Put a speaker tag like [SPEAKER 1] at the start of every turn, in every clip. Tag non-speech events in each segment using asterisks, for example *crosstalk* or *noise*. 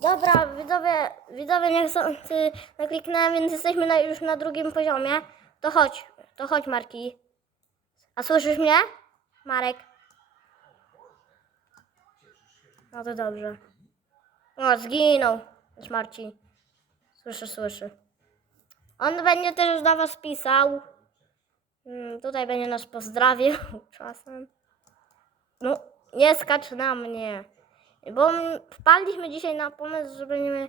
[SPEAKER 1] Dobra, widzowie, widzowie niechcący nakliknąłem, więc jesteśmy na, już na drugim poziomie. To chodź, to chodź Marki. A słyszysz mnie? Marek? No to dobrze. O, zginął. Marci. Słyszę, słyszy. On będzie też do was pisał. Mm, tutaj będzie nas pozdrawiał *laughs* czasem. No, nie skacz na mnie. Bo wpadliśmy dzisiaj na pomysł, że będziemy,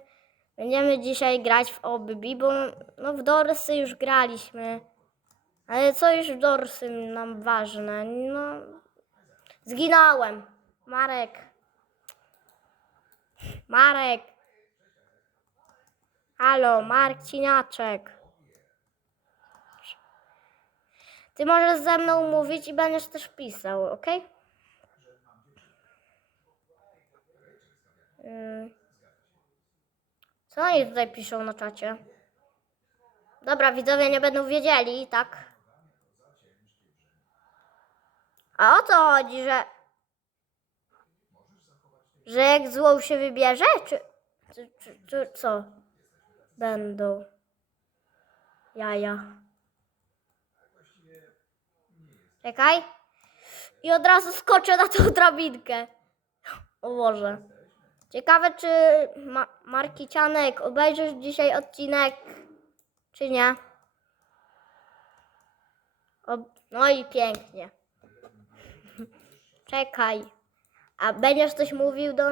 [SPEAKER 1] będziemy dzisiaj grać w Obbi, bo no, w Dorsy już graliśmy. Ale co już w Dorsy nam ważne? No, zginąłem. Marek. Marek. Halo, Marcinaczek. Ty możesz ze mną mówić i będziesz też pisał, ok? Co oni tutaj piszą na czacie? Dobra, widzowie nie będą wiedzieli, tak? A o co chodzi, że... Że jak złą się wybierze? Czy... Czy, czy, czy co? Będą. Jaja. Czekaj. I od razu skoczę na tą drabinkę. O Boże. Ciekawe, czy Ma Marki Cianek obejrzysz dzisiaj odcinek, czy nie? No i pięknie. *laughs* Czekaj. A będziesz coś mówił do,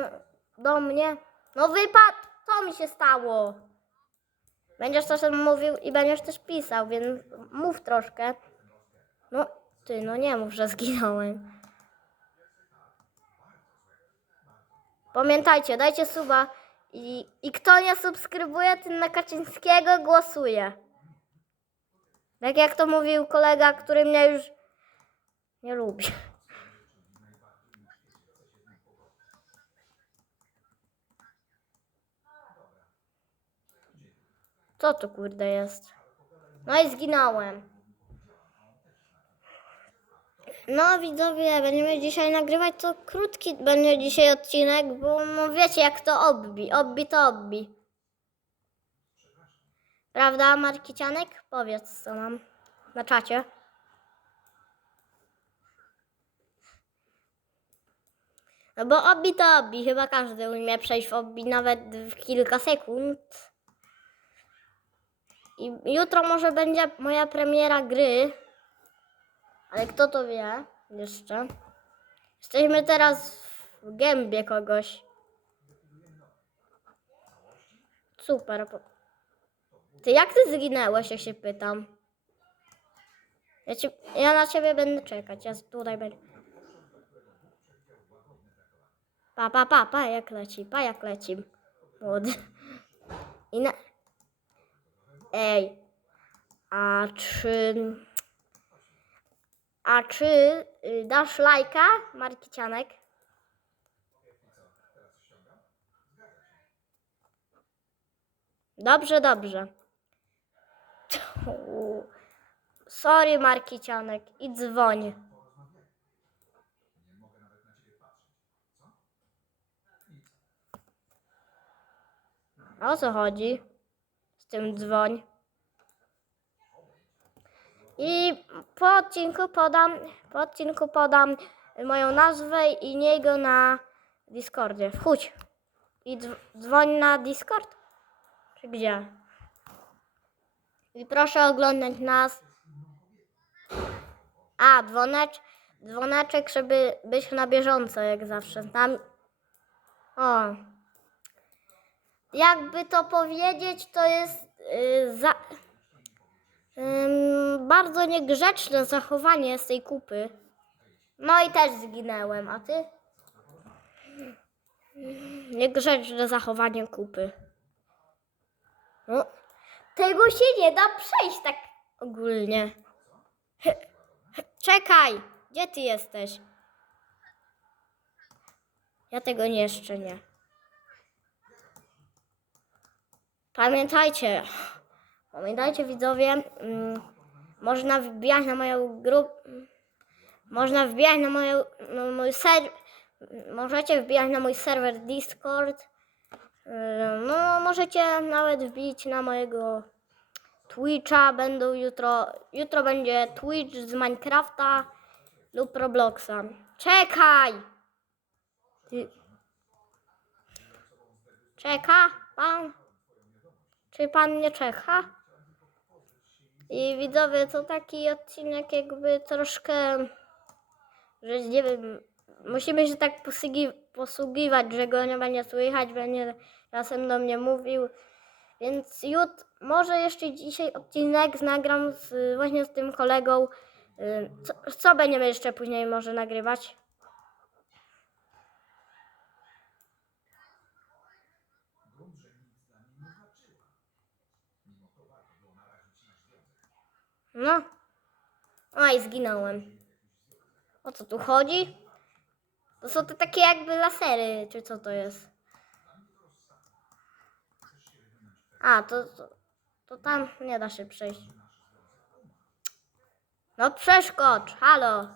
[SPEAKER 1] do mnie? No wypad! Co mi się stało? Będziesz coś mówił i będziesz też pisał, więc mów troszkę. No, ty, no nie mów, że zginąłem. Pamiętajcie, dajcie suba i, i kto nie subskrybuje, ten na Kaczyńskiego głosuje. Tak jak to mówił kolega, który mnie już nie lubi. Co to kurde jest? No i zginąłem. No widzowie, będziemy dzisiaj nagrywać to krótki będzie dzisiaj odcinek, bo no wiecie jak to obbi. Obbi to obbi. Prawda Markicianek? Powiedz co nam na czacie. No bo obbi to obbi, chyba każdy umie przejść w obbi nawet w kilka sekund. I jutro może będzie moja premiera gry. Ale kto to wie jeszcze? Jesteśmy teraz w gębie kogoś. Super. Ty jak ty zginęłeś, ja się pytam. Ja, ci, ja na ciebie będę czekać. Ja tutaj będę. Pa, pa, pa, pa, jak leci, pa, jak leci. Młody. I na... Ej. A czy... A czy y, dasz lajka, Markicianek? Dobrze, dobrze. *laughs* Sorry, Markicianek. I dzwoń. O co chodzi? Z tym dzwoń. I po odcinku podam, po odcinku podam moją nazwę i niego na Discordzie. Wchódź. I dzw- dzwoń na Discord? Czy gdzie? I proszę oglądać nas. A, dzwonecz, dzwoneczek, żeby być na bieżąco, jak zawsze. Tam... O. Jakby to powiedzieć, to jest yy, za... Ym, bardzo niegrzeczne zachowanie z tej kupy. No i też zginęłem, a ty? Niegrzeczne zachowanie kupy. No, tego się nie da przejść tak ogólnie. Czekaj, gdzie ty jesteś? Ja tego jeszcze nie. Pamiętajcie, Pamiętajcie widzowie, mm, można wbijać na moją grupę, można wbijać na moją, na mój ser, możecie wbijać na mój serwer Discord, możecie nawet wbić na mojego Twitcha. Będą jutro. Jutro będzie Twitch z Minecrafta lub Robloxa. Czekaj! Czeka pan? Czy pan nie czeka? I widzowie, to taki odcinek jakby troszkę, że nie wiem, musimy się tak posługi- posługiwać, że go nie będzie słychać, będzie czasem do mnie mówił. Więc jutro, może jeszcze dzisiaj odcinek nagram z, właśnie z tym kolegą. Y, Co, co będziemy jeszcze później może nagrywać? No. Oj, zginąłem. O co tu chodzi? To są te takie jakby lasery, czy co to jest? A, to, to, to tam nie da się przejść. No przeszkodź, halo.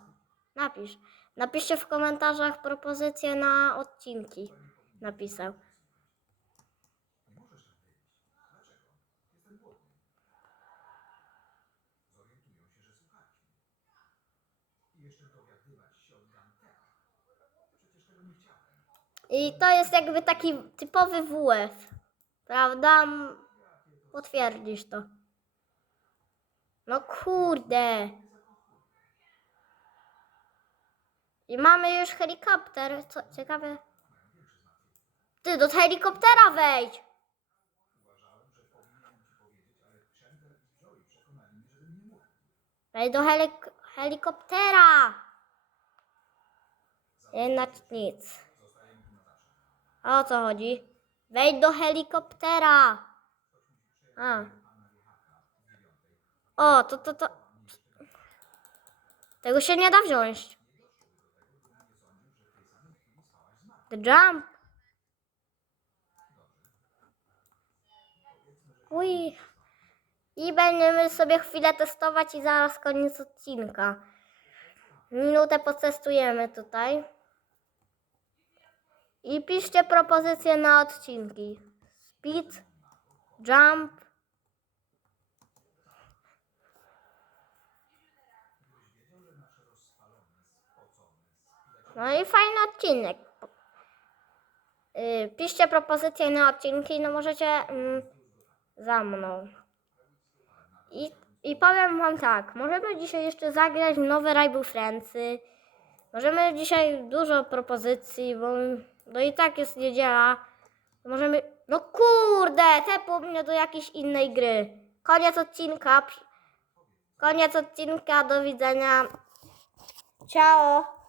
[SPEAKER 1] Napisz. Napiszcie w komentarzach propozycje na odcinki. Napisał. I to jest jakby taki typowy WF. Prawda? Potwierdzisz to. No kurde. I mamy już helikopter. Co ciekawe. Ty do helikoptera wejdź. Wejdź do helik helikoptera. Jednak nic. A o co chodzi? Wejdź do helikoptera. A. O, to, to, to. Tego się nie da wziąć. The jump. Uj. I będziemy sobie chwilę testować i zaraz koniec odcinka. Minutę potestujemy tutaj. I piszcie propozycje na odcinki. Speed, jump. No i fajny odcinek. Yy, piszcie propozycje na odcinki, no możecie mm, za mną. I, I powiem wam tak, możemy dzisiaj jeszcze zagrać nowe Rainbow Friendsy. Możemy dzisiaj dużo propozycji, bo no i tak jest niedziela. Możemy. No kurde, tepło mnie do jakiejś innej gry. Koniec odcinka. Koniec odcinka, do widzenia. Ciao.